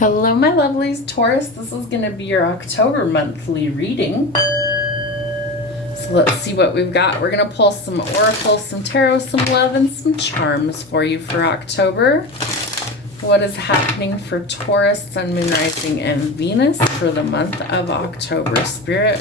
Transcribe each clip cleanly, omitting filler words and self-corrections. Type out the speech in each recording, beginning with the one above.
Hello, my lovelies. Taurus, this is going to be your October monthly reading. So let's see what we've got. We're going to pull some oracles, some tarot, some love, and some charms for you for October. What is happening for Taurus, Sun, Moon, Rising, and Venus for the month of October? Spirit,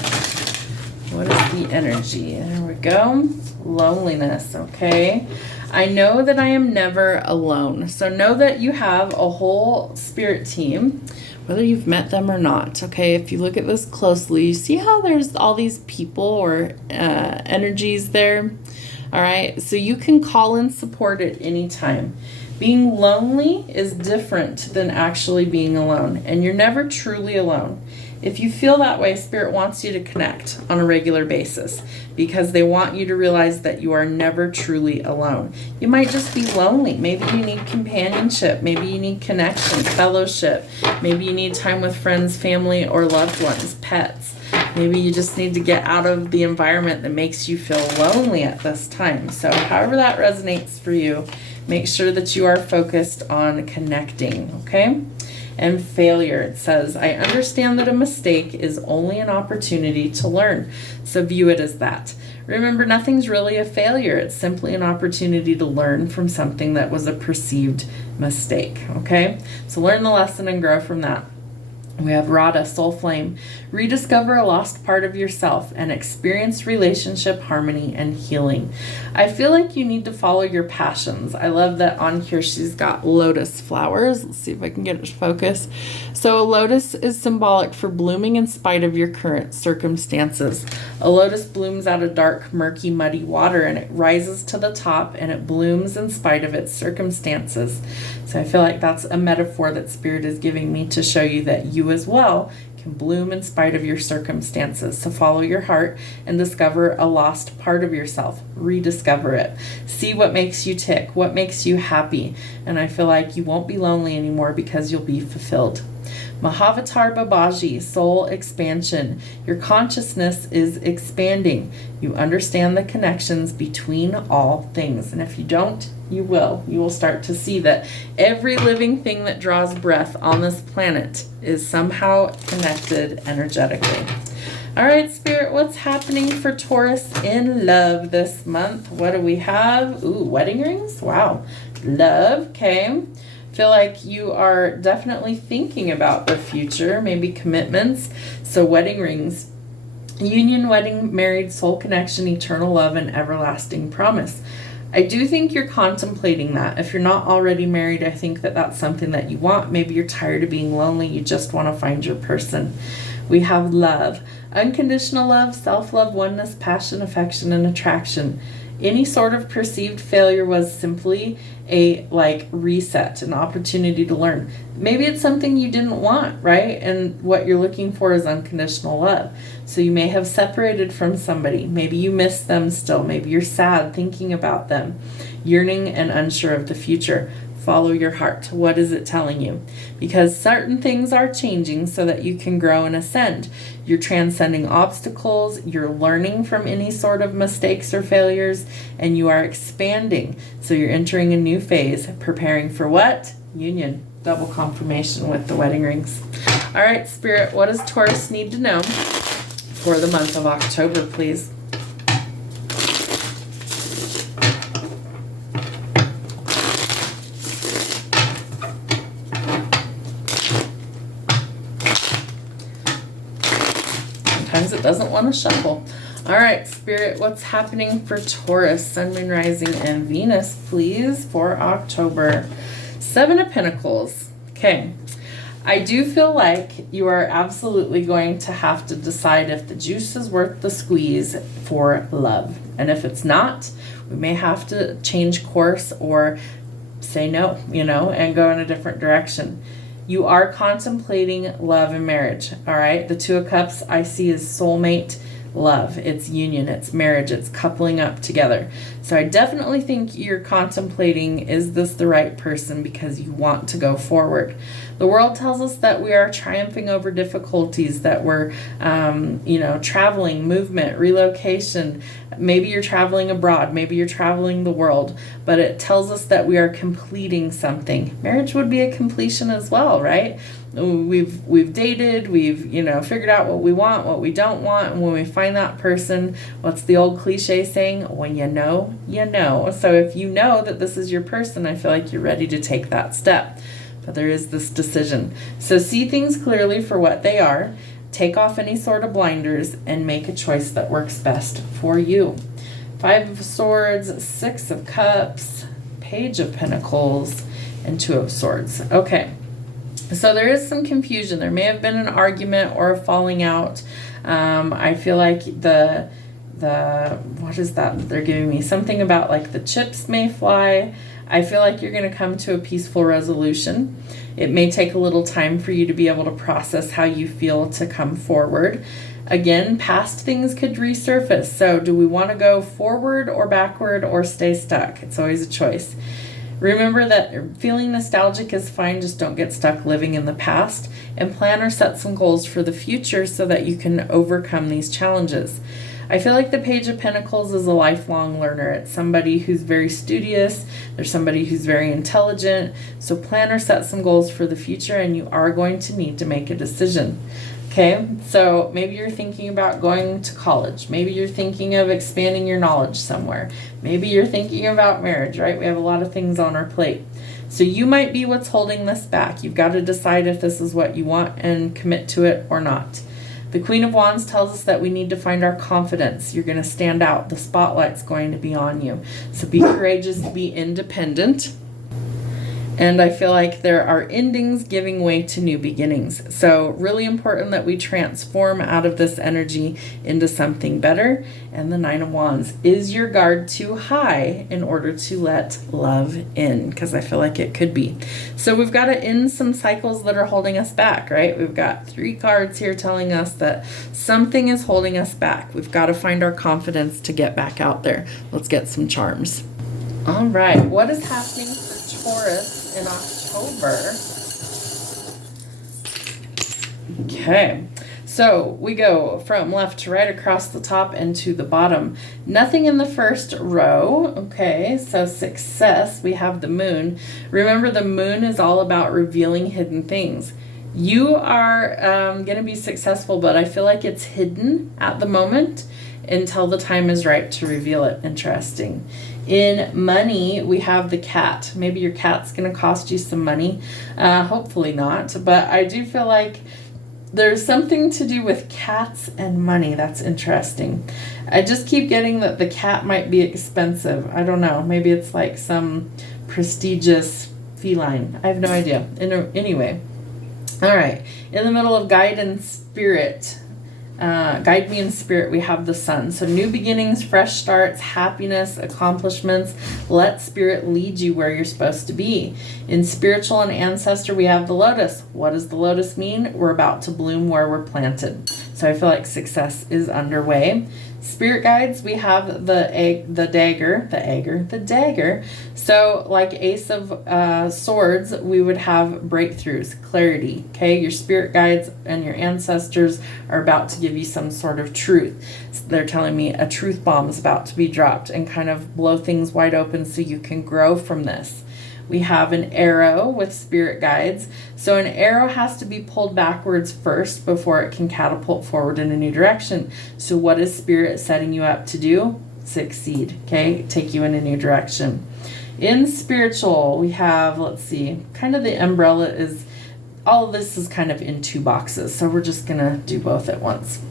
what is the energy? There we go. Loneliness, okay. I know that I am never alone. So know that you have a whole spirit team, whether you've met them or not, okay? If you look at this closely, you see how there's all these people or energies there, all right? So you can call in support at any time. Being lonely is different than actually being alone, and you're never truly alone. If you feel that way, Spirit wants you to connect on a regular basis because they want you to realize that you are never truly alone. You might just be lonely. Maybe you need companionship. Maybe you need connection, fellowship. Maybe you need time with friends, family, or loved ones, pets. Maybe you just need to get out of the environment that makes you feel lonely at this time. So however that resonates for you, make sure that you are focused on connecting, okay? And failure, it says, I understand that a mistake is only an opportunity to learn. So view it as that. Remember, nothing's really a failure. It's simply an opportunity to learn from something that was a perceived mistake, okay? So learn the lesson and grow from that. We have Radha, soul flame. Rediscover a lost part of yourself and experience relationship harmony and healing. I feel like you need to follow your passions. I love that on here she's got lotus flowers. Let's see if I can get it to focus. So a lotus is symbolic for blooming in spite of your current circumstances. A lotus blooms out of dark, murky, muddy water, and it rises to the top and it blooms in spite of its circumstances. So I feel like that's a metaphor that Spirit is giving me to show you that you as well can bloom in spite of your circumstances. So follow your heart and discover a lost part of yourself. Rediscover it. See what makes you tick, what makes you happy. And I feel like you won't be lonely anymore because you'll be fulfilled. Mahavatar Babaji, soul expansion. Your consciousness is expanding. You understand the connections between all things. And if you don't, you will. You will start to see that every living thing that draws breath on this planet is somehow connected energetically. All right, Spirit, what's happening for Taurus in love this month? What do we have? Ooh, wedding rings? Wow. Love, okay. Feel like you are definitely thinking about the future, maybe commitments. So wedding rings, union, wedding, married, soul connection, eternal love, and everlasting promise. I do think you're contemplating that. If you're not already married, I think that that's something that you want. Maybe you're tired of being lonely. You just want to find your person. We have love, unconditional love, self-love, oneness, passion, affection, and attraction. Any sort of perceived failure was simply a reset, an opportunity to learn. Maybe it's something you didn't want, right? And what you're looking for is unconditional love. So you may have separated from somebody. Maybe you miss them still. Maybe you're sad thinking about them, yearning and unsure of the future. Follow your heart. What is it telling you? Because certain things are changing so that you can grow and ascend. You're transcending obstacles, you're learning from any sort of mistakes or failures, and you are expanding. So you're entering a new phase, preparing for what? Union. Double confirmation with the wedding rings. All right, Spirit, what does Taurus need to know for the month of October, please? Sometimes it doesn't want to shuffle. All right, Spirit, what's happening for Taurus, Sun, Moon, Rising, and Venus, please, for October? 7 of Pentacles. Okay. I do feel like you are absolutely going to have to decide if the juice is worth the squeeze for love. And if it's not, we may have to change course or say no, and go in a different direction. You are contemplating love and marriage, all right? The 2 of Cups I see as soulmate love. It's union, it's marriage, it's coupling up together. So I definitely think you're contemplating, is this the right person, because you want to go forward. The world tells us that we are triumphing over difficulties, that we're, traveling, movement, relocation. Maybe you're traveling abroad, maybe you're traveling the world, but it tells us that we are completing something. Marriage would be a completion as well, right? we've dated, we've, you know, figured out what we want, what we don't want, and when we find that person, what's the old cliche saying? When you know, you know. So if you know that this is your person, I feel like you're ready to take that step. But there is this decision. So see things clearly for what they are, take off any sort of blinders, and make a choice that works best for you. 5 of Swords, 6 of Cups, Page of Pentacles, and 2 of Swords. Okay, so there is some confusion. There may have been an argument or a falling out. I feel like the what is that they're giving me? Something about like the chips may fly. I feel like you're going to come to a peaceful resolution. It may take a little time for you to be able to process how you feel to come forward. Again, past things could resurface. So do we want to go forward or backward or stay stuck? It's always a choice. Remember that feeling nostalgic is fine, just don't get stuck living in the past, and plan or set some goals for the future so that you can overcome these challenges. I feel like the Page of Pentacles is a lifelong learner. It's somebody who's very studious. There's somebody who's very intelligent. So plan or set some goals for the future, and you are going to need to make a decision. Okay, so maybe you're thinking about going to college. Maybe you're thinking of expanding your knowledge somewhere. Maybe you're thinking about marriage, right? We have a lot of things on our plate. So you might be what's holding this back. You've got to decide if this is what you want and commit to it or not. The Queen of Wands tells us that we need to find our confidence. You're going to stand out. The spotlight's going to be on you. So be courageous, be independent. And I feel like there are endings giving way to new beginnings. So really important that we transform out of this energy into something better. And the 9 of Wands. Is your guard too high in order to let love in? Because I feel like it could be. So we've got to end some cycles that are holding us back, right? We've got 3 cards here telling us that something is holding us back. We've got to find our confidence to get back out there. Let's get some charms. All right. What is happening for Taurus in October? Okay, so we go from left to right across the top and to the bottom. Nothing in the first row. Okay, so success. We have the moon. Remember, the moon is all about revealing hidden things. You are going to be successful, but I feel like it's hidden at the moment until the time is right to reveal it. Interesting. In money, we have the cat. Maybe your cat's going to cost you some money. Hopefully not. But I do feel like there's something to do with cats and money. That's interesting. I just keep getting that the cat might be expensive. I don't know. Maybe it's like some prestigious feline. I have no idea. Anyway. All right. In the middle of guide and spirit. Guide me in spirit, we have the sun. So new beginnings, fresh starts, happiness, accomplishments. Let spirit lead you where you're supposed to be. In spiritual and ancestor, we have the lotus. What does the lotus mean? We're about to bloom where we're planted. So I feel like success is underway. Spirit guides, we have the dagger. So like Ace of Swords, we would have breakthroughs, clarity. Okay, your spirit guides and your ancestors are about to give you some sort of truth. So they're telling me a truth bomb is about to be dropped and kind of blow things wide open so you can grow from this. We have an arrow with spirit guides. So an arrow has to be pulled backwards first before it can catapult forward in a new direction. So what is spirit setting you up to do? Succeed, okay? Take you in a new direction. In spiritual, we have, let's see, kind of the umbrella is, all of this is kind of in 2 boxes. So we're just going to do both at once.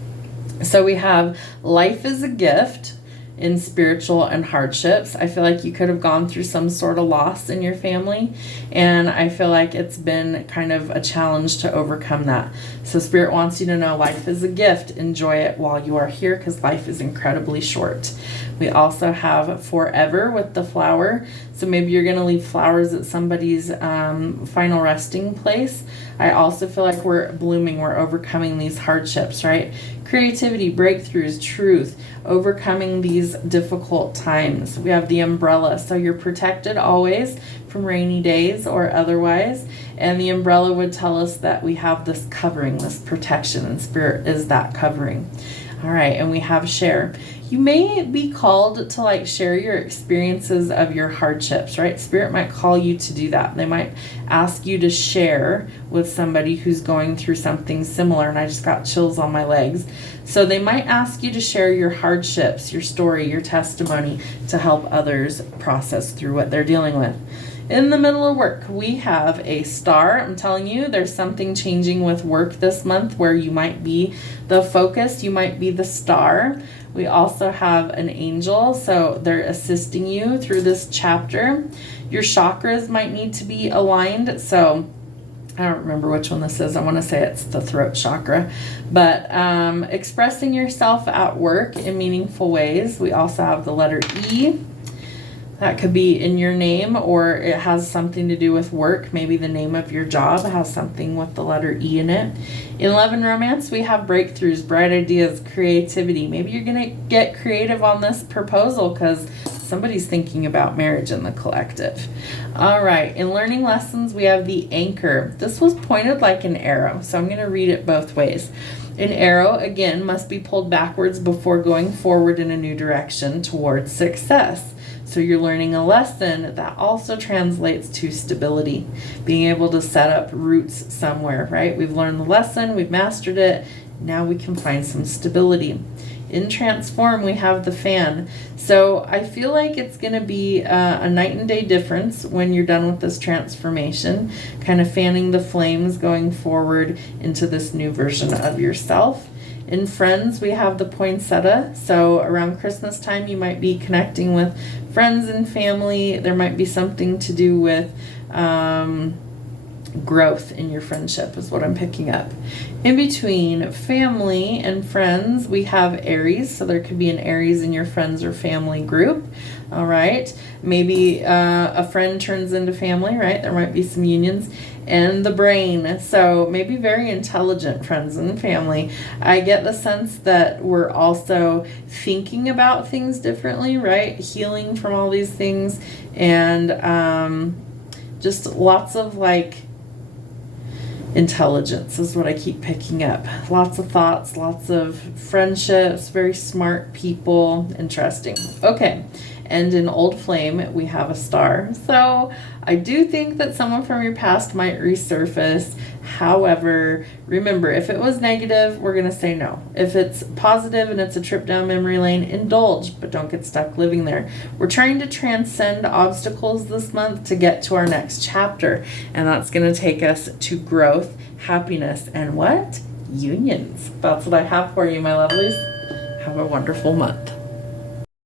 So we have life is a gift. In spiritual and hardships, I feel like you could have gone through some sort of loss in your family, and I feel like it's been kind of a challenge to overcome that. So spirit wants you to know life is a gift. Enjoy it while you are here, because life is incredibly short. We also have forever with the flower. So maybe you're going to leave flowers at somebody's final resting place. I also feel like we're blooming, we're overcoming these hardships, right? Creativity, breakthroughs, truth, overcoming these difficult times. We have the umbrella, so you're protected always from rainy days or otherwise. And the umbrella would tell us that we have this covering, this protection, and spirit is that covering. All right, and we have share. You may be called to like share your experiences of your hardships, right? Spirit might call you to do that. They might ask you to share with somebody who's going through something similar, and I just got chills on my legs. So they might ask you to share your hardships, your story, your testimony to help others process through what they're dealing with. In the middle of work, we have a star. I'm telling you, there's something changing with work this month where you might be the focus, you might be the star. We also have an angel, so they're assisting you through this chapter. Your chakras might need to be aligned, so I don't remember which one this is. I want to say it's the throat chakra. But expressing yourself at work in meaningful ways. We also have the letter E. That could be in your name, or it has something to do with work. Maybe the name of your job has something with the letter E in it. In love and romance, we have breakthroughs, bright ideas, creativity. Maybe you're going to get creative on this proposal because somebody's thinking about marriage in the collective. All right, in learning lessons, we have the anchor. This was pointed like an arrow, so I'm going to read it both ways. An arrow, again, must be pulled backwards before going forward in a new direction towards success. So you're learning a lesson that also translates to stability, being able to set up roots somewhere, right? We've learned the lesson, we've mastered it, now we can find some stability. In transform, we have the fan. So I feel like it's going to be a night and day difference when you're done with this transformation, kind of fanning the flames going forward into this new version of yourself. In friends, we have the poinsettia. So around Christmas time, you might be connecting with friends and family. There might be something to do with growth in your friendship is what I'm picking up. In between family and friends, we have Aries. So there could be an Aries in your friends or family group. All right. Maybe a friend turns into family, right? There might be some unions. And the brain. So maybe very intelligent friends and family. I get the sense that we're also thinking about things differently, right? Healing from all these things. And just lots of like intelligence is what I keep picking up. Lots of thoughts, lots of friendships, very smart people. Interesting. Okay. And in old flame, we have a star. So I do think that someone from your past might resurface. However, remember, if it was negative, we're going to say no. If it's positive and it's a trip down memory lane, indulge, but don't get stuck living there. We're trying to transcend obstacles this month to get to our next chapter. And that's going to take us to growth, happiness, and what? Unions. That's what I have for you, my lovelies. Have a wonderful month.